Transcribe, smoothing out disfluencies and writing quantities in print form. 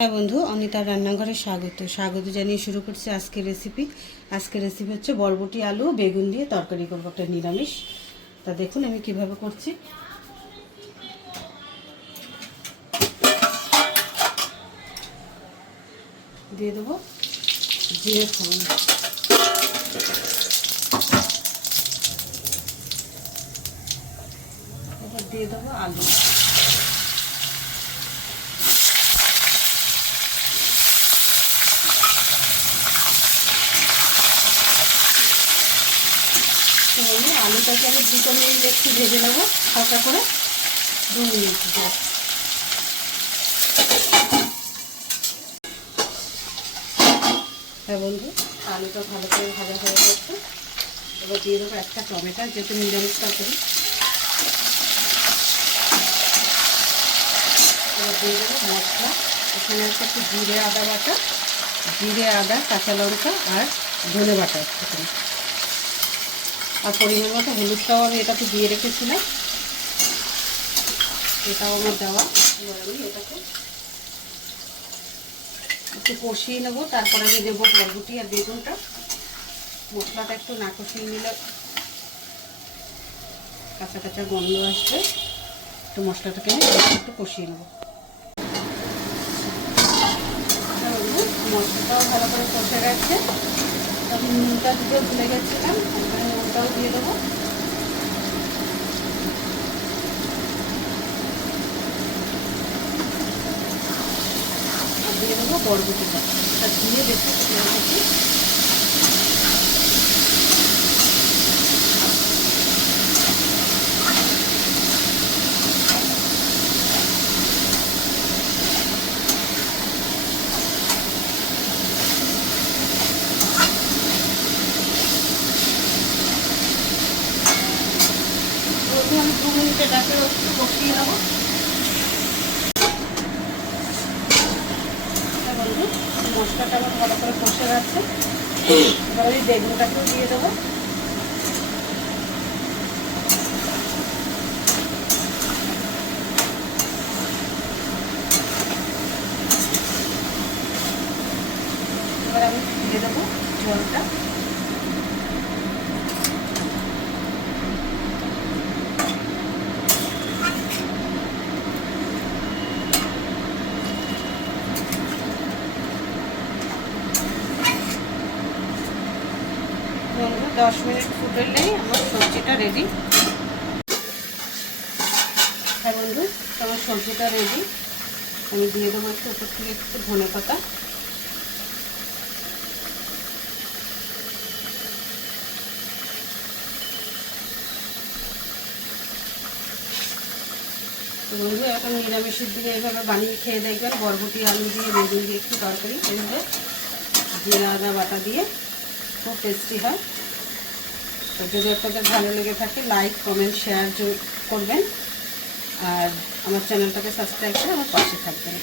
হ্যাঁ বন্ধু, অনিতার রান্নাঘরে স্বাগত জানিয়ে শুরু করছি আজকের রেসিপি। হচ্ছে বরবটি আলু বেগুন দিয়ে তরকারি করবো, একটা নিরামিষ। তা দেখুন আমি কিভাবে করছি। দিয়ে দেবো জিরে ফোড়ন, এবার দিয়ে দেবো আলু, আলুটাকে আমি 2 মিনিট একটু ভেজে নেবো হালকা করে, 2 মিনিট। হ্যাঁ বন্ধু, আলুটা ভালো করে ভাজা হয়ে গেছে। এবার দিয়ে দেবো একটা টমেটো, যেহেতু নিরামিষ তরকারি। এবার দিয়ে দেবো মশলা, এখানে আছে একটু জিরে আদা কাঁচা লঙ্কা আর ধনে বাটা একটুখানি, আর পরিমাণ মতো হলুদটাও আমি এটাকে দিয়ে রেখেছিলাম, এটাও আমার দেওয়া। এবার আমি এটাকে একটু কষিয়ে নেবো, তারপরে আমি দেবো বরবটি আর বেগুনটা। মশলাটা একটু না কষিয়ে নিলে কাঁচা কাঁচা গন্ধ আসবে, একটু মশলাটাকে আমি একটু কষিয়ে নেবো। মশলাটাও ভালো করে কষে গেছে। আমি নুনটা দিতে ভুলে গেছিলাম, নুনটাও দিয়ে দেবো। আর দিয়ে দেবো বরবটিটা, এটা দিয়ে দেখে বরবটি আমি 2 মিনিট এটাকে একটু কষিয়ে নেবো। বন্ধু, মশলাটা আমার ভালো করে কষে গেছে। এবার আমি বেগুনটাকেও দিয়ে দেবো। এবার আমি দিয়ে দেবো জলটা। বন্ধু, 10 মিনিট ফুটলেই আমার সবজিটা রেডি। হ্যাঁ বন্ধু, আমার সবজিটা রেডি। আমি দিয়ে দেবো একটু উপর থেকে একটু ধনে পাতা। তো বন্ধু, এখন নিরামিষের দিনে এভাবে বানিয়ে খেয়ে দেখবেন, বরবটি আলু দিয়ে বেগুন দিয়ে একটু তরকারি, এভাবে জিরা আদা বাটা দিয়ে খুব টেস্টি হয়। তো যদি আপনাদের ভালো লেগে থাকে, লাইক কমেন্ট শেয়ার করবেন, আর আমার চ্যানেলটাকে সাবস্ক্রাইব করে আমার পাশে থাকবেন।